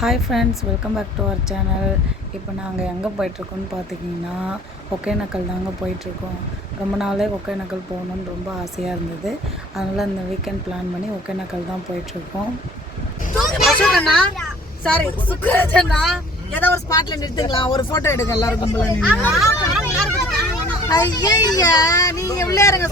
Hi friends welcome back to our channel இப்போ நாங்கள் எங்கே போயிட்டுருக்கோம்னு பார்த்தீங்கன்னா ஒகேனக்கல் தாங்க போயிட்டுருக்கோம். ரொம்ப நாளே ஒகேனக்கல் போகணுன்னு ரொம்ப ஆசையாக இருந்தது. அதனால் இந்த வீக்கெண்ட் பிளான் பண்ணி ஒகேனக்கல் தான் போயிட்டுருக்கோம். சாரி சுக்கராஜ் அண்ணா ஏதோ ஒரு ஸ்பாட்ல நிறுத்துக்கலாம் ஒரு போட்டோ எடுங்க எல்லாரும் கும்பலா நின்று. ஐயா நீங்க உள்ளே இருங்க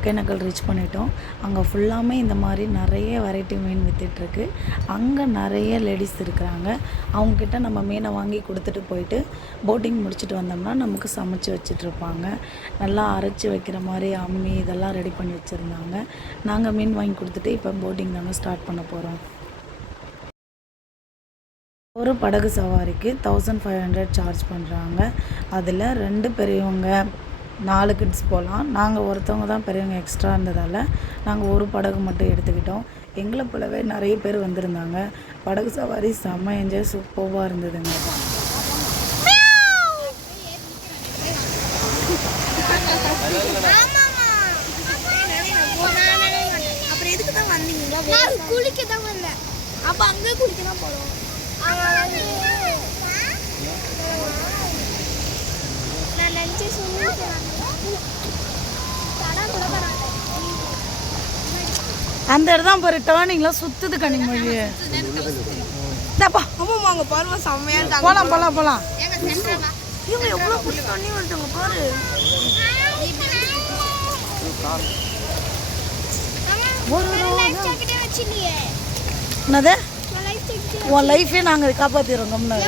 ஒகேனக்கல் ரீச் பண்ணிட்டோம். அங்கே ஃபுல்லாமே இந்த மாதிரி நிறைய வெரைட்டி மீன் வித்துட்ருக்கு அங்கே நிறைய லேடிஸ் இருக்கிறாங்க. அவங்கக்கிட்ட நம்ம மீனை வாங்கி கொடுத்துட்டு போயிட்டு போட்டிங் முடிச்சுட்டு வந்தோம்னா நமக்கு சமைச்சு வச்சுட்ருப்பாங்க நல்லா அரைச்சி வைக்கிற மாதிரி அம்மி இதெல்லாம் ரெடி பண்ணி வச்சுருந்தாங்க. நாங்கள் மீன் வாங்கி கொடுத்துட்டு இப்போ போட்டிங் தாங்க ஸ்டார்ட் பண்ண போகிறோம் ஒரு படகு சவாரிக்கு தௌசண்ட் ஃபைவ் ஹண்ட்ரட் சார்ஜ் பண்ணுறாங்க அதில் ரெண்டு பெரியவங்க நாலு கிட்ஸ் போகலாம் நாங்கள் ஒருத்தவங்க தான் பெரியவங்க எக்ஸ்ட்ரா இருந்ததால் நாங்கள் ஒரு படகு மட்டும் எடுத்துக்கிட்டோம். எங்களை போலவே நிறைய பேர் வந்திருந்தாங்க. படகு சவாரி செம்ம என்ஜாய் சூப்பராக இருந்ததுங்க. அப்புறம் எதுக்கு தான் வந்தீங்களா நான் குளிக்க தான் வந்தேன். அப்ப அங்கே குளிக்க தான் போறோம் அந்த இடம் தான் பாரு டேர்னிங்லாம் சுற்றுது கனிமொழி இந்தாப்பா, ஆமாம்மா, அங்க பாரும்மா, செம்மையா இருக்காங்க. போகலாம் போகலாம் போகலாம் இவங்க தண்ணி வந்துட்டாங்க பாரு. என்னது? உன் லைஃபே நாங்கள் காப்பாற்றிடுறோம் கம்னு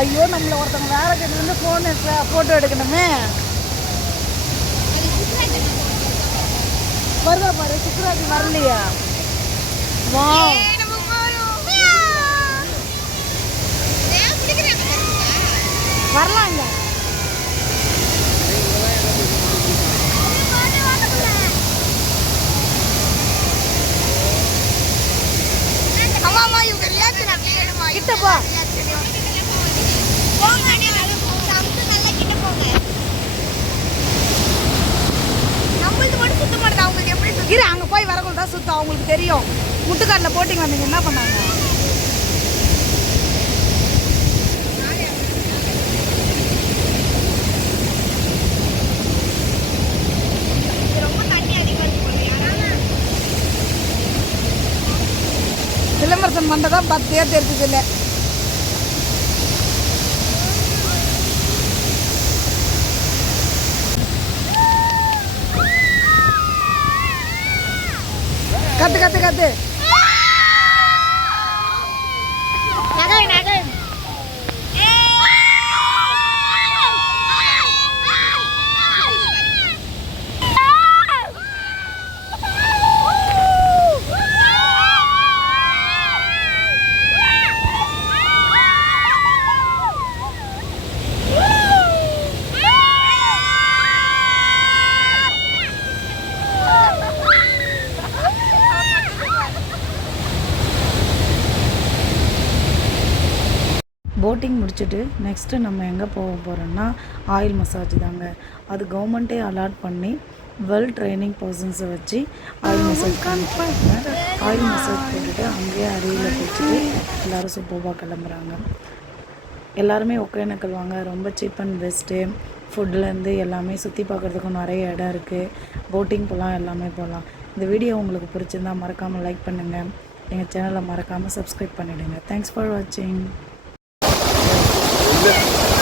ஐயோ நம்மள ஒருத்தவங்க வேலை கிட்ட ஃபோன் ஃபோட்டோ எடுக்கணுமே. வருதா பாரு சுக்கராஜி வரலையா? வா. வரலாங்க ஆமாம்மா, இவங்க reaction அப்படியே எடுமா. கிட்டப்பா கீரை இரு அங்கே போய் வரக்குள்ள தான் சுத்தம். அவங்களுக்கு தெரியும். முட்டுக்காட்டில் போட்டிங்க வந்தீங்க என்ன பண்ணாங்க? ரொம்ப தண்ணி அதிகமா இருக்கு சிலம்பரசன் மண்டை தான் இல்லை কাঁদতে কাঁদতে কাঁদতে போட்டிங் முடிச்சுட்டு நெக்ஸ்ட்டு நம்ம எங்கே போக போகிறோன்னா ஆயில் மசாஜ் தாங்க. அது கவர்மெண்ட்டே அலாட் பண்ணி வெல் ட்ரைனிங் பர்சன்ஸை வச்சு ஆயில் மசாஜ் பண்ணிட்டாங்க ஆயில் மசாஜ் போட்டுட்டு அங்கேயே அருவியில் குளிச்சுட்டு எல்லோரும் சூப்பராக கிளம்புறாங்க. எல்லாருமே ஒகேனக்கல் வாங்க. ரொம்ப சீப் அண்ட் பெஸ்ட்டு ஃபுட்லேருந்து எல்லாமே சுற்றி பார்க்குறதுக்கும் நிறைய இடம் இருக்குது போட்டிங் போகலாம் எல்லாமே போகலாம் இந்த வீடியோ உங்களுக்கு பிடிச்சிருந்தா மறக்காமல் லைக் பண்ணுங்கள் எங்கள் சேனலை மறக்காமல் சப்ஸ்கிரைப் பண்ணிவிடுங்க தேங்க்ஸ் ஃபார் வாட்சிங் Şimdi